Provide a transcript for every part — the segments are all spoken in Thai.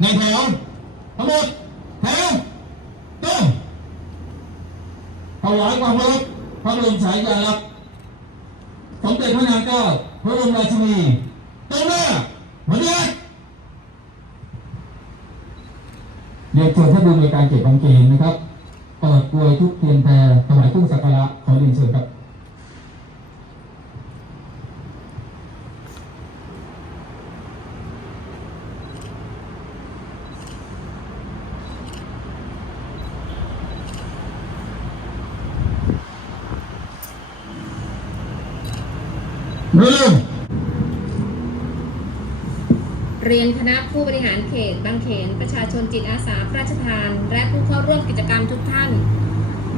ในแถวทั้งหมดแถวต้องถวายความเคารพพระบรมฉายาลักษณ์สมเด็จพระนางเจ้าพระบรมราชินีตรงหน้าเหมือนกันเรียนเชิญท่านดูในการเก็บบางเกณฑ์นะครับเปิดกลวยทุกเทียนแพรถวายตู้สักการะขอเรียนเชิญครับ เรียนคณะผู้บริหารเขต บางเขน ประชาชนจิตอาสาพระราชทาน และผู้เข้าร่วมกิจกรรมทุกท่าน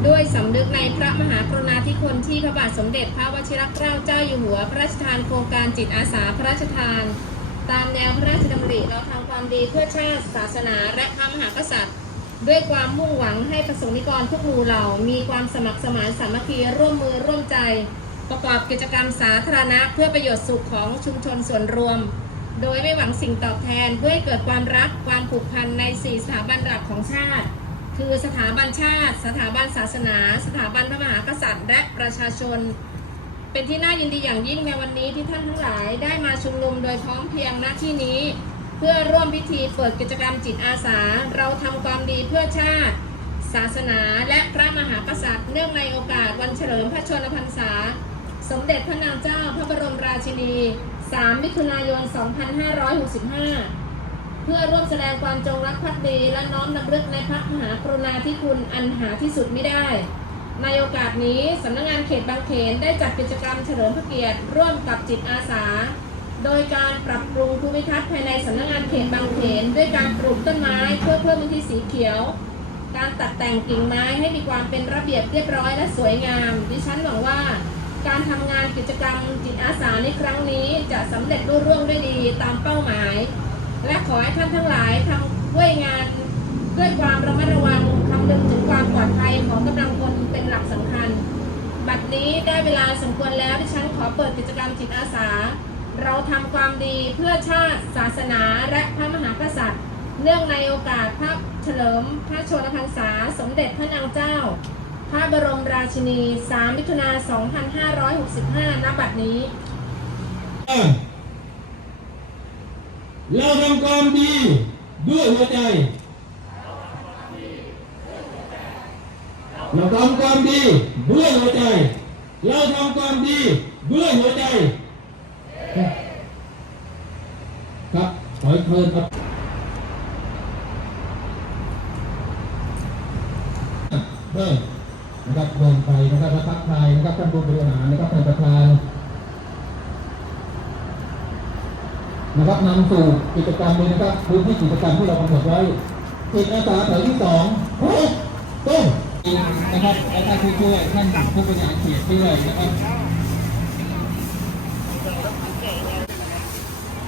ด้วยสำนึกในพระมหากรุณาธิคุณที่พระบาทสมเด็จพระวชิรเกล้าเจ้าอยู่หัว พระราชทานโครงการจิตอาสาพระราชทาน ตามแนวพระราชดำริเราทำความดีเพื่อชาติ ศาสนา และพระมหากษัตริย์ ด้วยความมุ่งหวังให้ประสงค์นิกรทุกหมู่เหล่ามีความสมัครสมานสามัคคีร่วมมือร่วมใจ ประกอบกิจกรรมสาธารณะ เพื่อประโยชน์สุขของชุมชนส่วนรวม โดยไม่หวังสิ่งตอบแทนเพื่อให้เกิดความรักความผูกพันใน4สถาบันหลักของชาติ คือสถาบันชาติ สถาบันศาสนา สถาบันพระมหากษัตริย์ และประชาชน เป็นที่น่ายินดีอย่างยิ่งในวันนี้ที่ท่านทั้งหลายได้มาชุมนุมโดยพร้อมเพียงณที่นี้ เพื่อร่วมพิธีเปิดกิจกรรมจิตอาสา เราทำความดีเพื่อชาติศาสนาและพระมหากษัตริย์เนื่องในโอกาสวันเฉลิมพระชนมพรรษา สมเด็จพระนางเจ้าพระบรมราชินี 3 มิถุนายน 2565 เพื่อร่วมแสดงความจงรักภักดีและน้อมนำลึกในพระมหากรุณาธิคุณอันหาที่สุดไม่ได้ ในโอกาสนี้สำนักงานเขตบางเขนได้จัดกิจกรรมเฉลิมพระเกียรติร่วมกับจิตอาสา โดยการปรับปรุงภูมิทัศน์ภายในสำนักงานเขตบางเขนด้วยการปลูกต้นไม้เพื่อเพิ่มพื้นที่สีเขียวการตัดแต่งกิ่งไม้ให้มีความเป็นระเบียบเรียบร้อยและสวยงาม ดิฉันหวังว่า การทำงานกิจกรรมจิตอาสาในครั้งนี้จะสำเร็จรุ่ร่วงด้วยดีตามเป้าหมาย และขอให้ท่านทั้งหลายทำด้วยงานด้วยความระมัดระวังคำนึงถึงความปลอดภัยของกำลังพลเป็นหลักสำคัญ บัดนี้ได้เวลาสมควรแล้วที่ฉันขอเปิดกิจกรรมจิตอาสา เราทำความดีเพื่อชาติ ศาสนา และพระมหากษัตริย์ เนื่องในโอกาสพระเฉลิมพระชนมพรรษาสมเด็จพระนางเจ้า พระบรมราชินี 3 มิถุนา 2565 ณ บัดนี้ เราทำความดีด้วยหัวใจ เราทำความดีด้วยหัวใจ เราทำความดีด้วยหัวใจ ครับ ขอเพลินครับเพิ่ม นะครับเดินไปนะครับและทักทายนะครับท่านผู้บริหารนะครับท่านประธานนะครับนำสู่กิจกรรมเลยนะครับพื้นที่กิจกรรมที่เรากำหนดไว้จิตอาสาแถวที่สองโอ้ต้นนะครับและท่านผู้ช่วยท่านผู้บริหารเขตด้วยนะครับ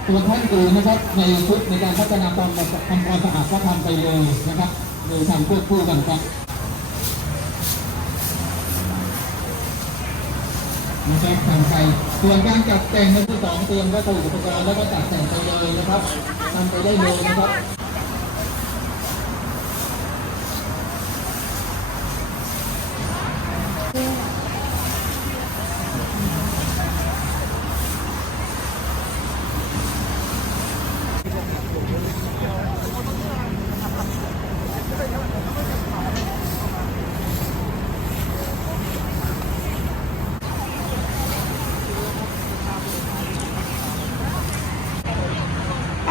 ส่วนท่านอื่นนะครับในชุดในการพัฒนาความทำความสะอาดก็ทำไปเลยนะครับโดยทำควบคู่กันครับ นะครับทำไปส่วนการจัดแต่งในที่สองเตรียมวัสดุอุปกรณ์แล้วก็จัดแต่งไปเลยนะครับทำไปได้เลยนะครับ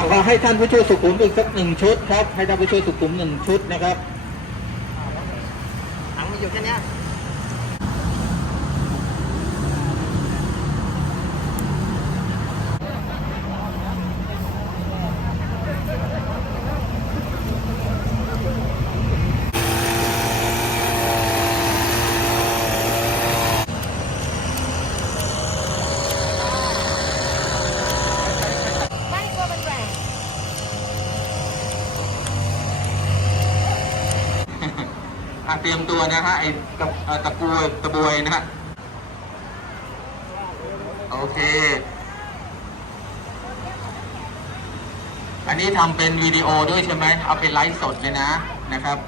ขอให้ท่านผู้ช่วยสุขุมอีกสักหนึ่งชุดครับ ให้ท่านผู้ช่วยสุขุมหนึ่งชุดนะครับถังมีอยู่แค่นี้ย ไม่กลัวมันแหวก อะ เตรียมตัวนะฮะไอ้ตะตะกูตะบวยนะฮะโอเค อันนี้ทำเป็นวิดีโอด้วยใช่ไหมเอาเป็นไลฟ์สดเลยนะนะครับ